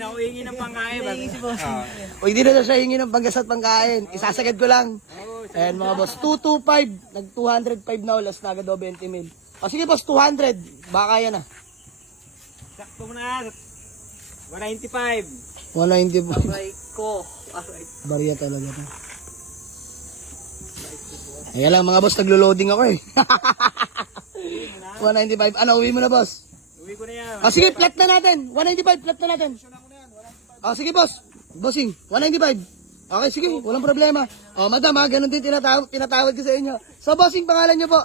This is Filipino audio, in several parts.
na ako hingi ng pangkain. O hindi na siya hingi ng panggas at pangkain. Isasagad ko lang. Ayan mga boss, 225. Nag 205 na ulas na agad o 20 mil. O sige boss, 200. Baka yan ah. Sakto mo na. 195. 195. Aray ko. Barya talaga to. Ayan lang mga boss, naglo-loading ako eh. 195. Ano, uwi mo na boss? Uwi ko na yan. O sige, flat na natin. 195, flat na natin. O sige boss, bossing, 195. Okay, sige, walang problema. O madam ha, ganun din tinatawag ko sa inyo. So bossing, pangalan nyo po?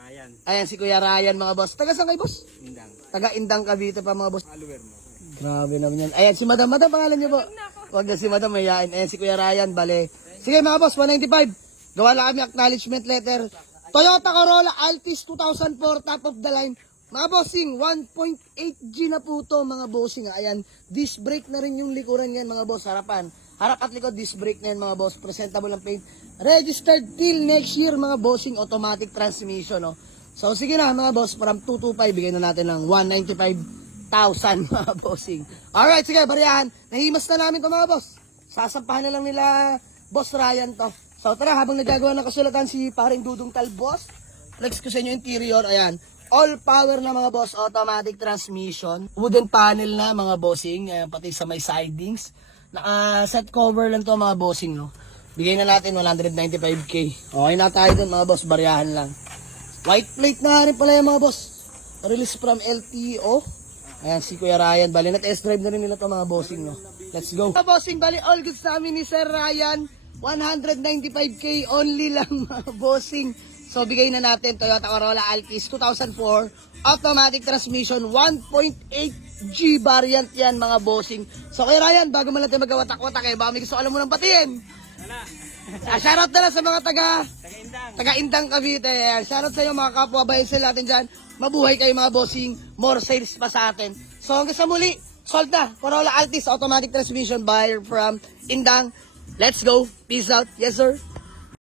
Ryan. Ayan, si Kuya Ryan mga boss. Taga saan kayo boss? Indang. Taga Indang Cavite pa mga boss. Follower mo. Grabe naman yan. Ayan, si madam. Madam, pangalan niyo po? Huwag na si madam, mayayain. Ayan, si Kuya Ryan, bale. Sige mga boss, 195. Gawa lang kami acknowledgement letter. Toyota Corolla Altis 2004, top of the line. Mga bossing, 1.8G na po to mga bossing. Ayan, disc brake na rin yung likuran yan mga boss. Harapan. Harap at likod, disc brake na yan mga boss. Presentable ang paint. Registered till next year mga bossing. Automatic transmission, no? So sige na mga boss, from 225, bigyan na natin ng 195,000 mga bossing. Alright, sige, bariyahan. Nahimas na namin to mga boss. Sasampahan na lang nila Boss Ryan to. So tara, habang nagagawa ng kasulatan si paring Dudong Talbos, flex ko sa inyo interior, ayan. All power na mga boss, automatic transmission. Wooden panel na mga bossing, ayan, pati sa may sidings. Set cover lang to mga bossing, no. Bigay na natin 195k. Okay na tayo dun mga boss, bariyahan lang. White plate na rin pala yung mga boss. Release from LTO. Ayan, si Kuya Ryan. Bali, na-test drive na rin nila to mga bossing, no. Let's go. Mga bossing, bali, all goods sa amin ni Sir Ryan. 195k only lang mga bossing. So, bigay na natin Toyota Corolla Altis 2004. Automatic transmission, 1.8G variant yan mga bossing. So, Kuya Ryan, bago man natin magawatak-watak baka may gusto alam mo nang batiin. Wala. Shoutout na lang sa mga Taga Indang. taga Indang Cavite. Ayan. Shoutout sa inyo mga kapwa bayan sila natin dyan. Mabuhay kayo mga bossing. More sales pa sa atin. So hanggang sa muli, sold na. Corolla Altis automatic transmission buyer from Indang. Let's go. Peace out. Yes sir.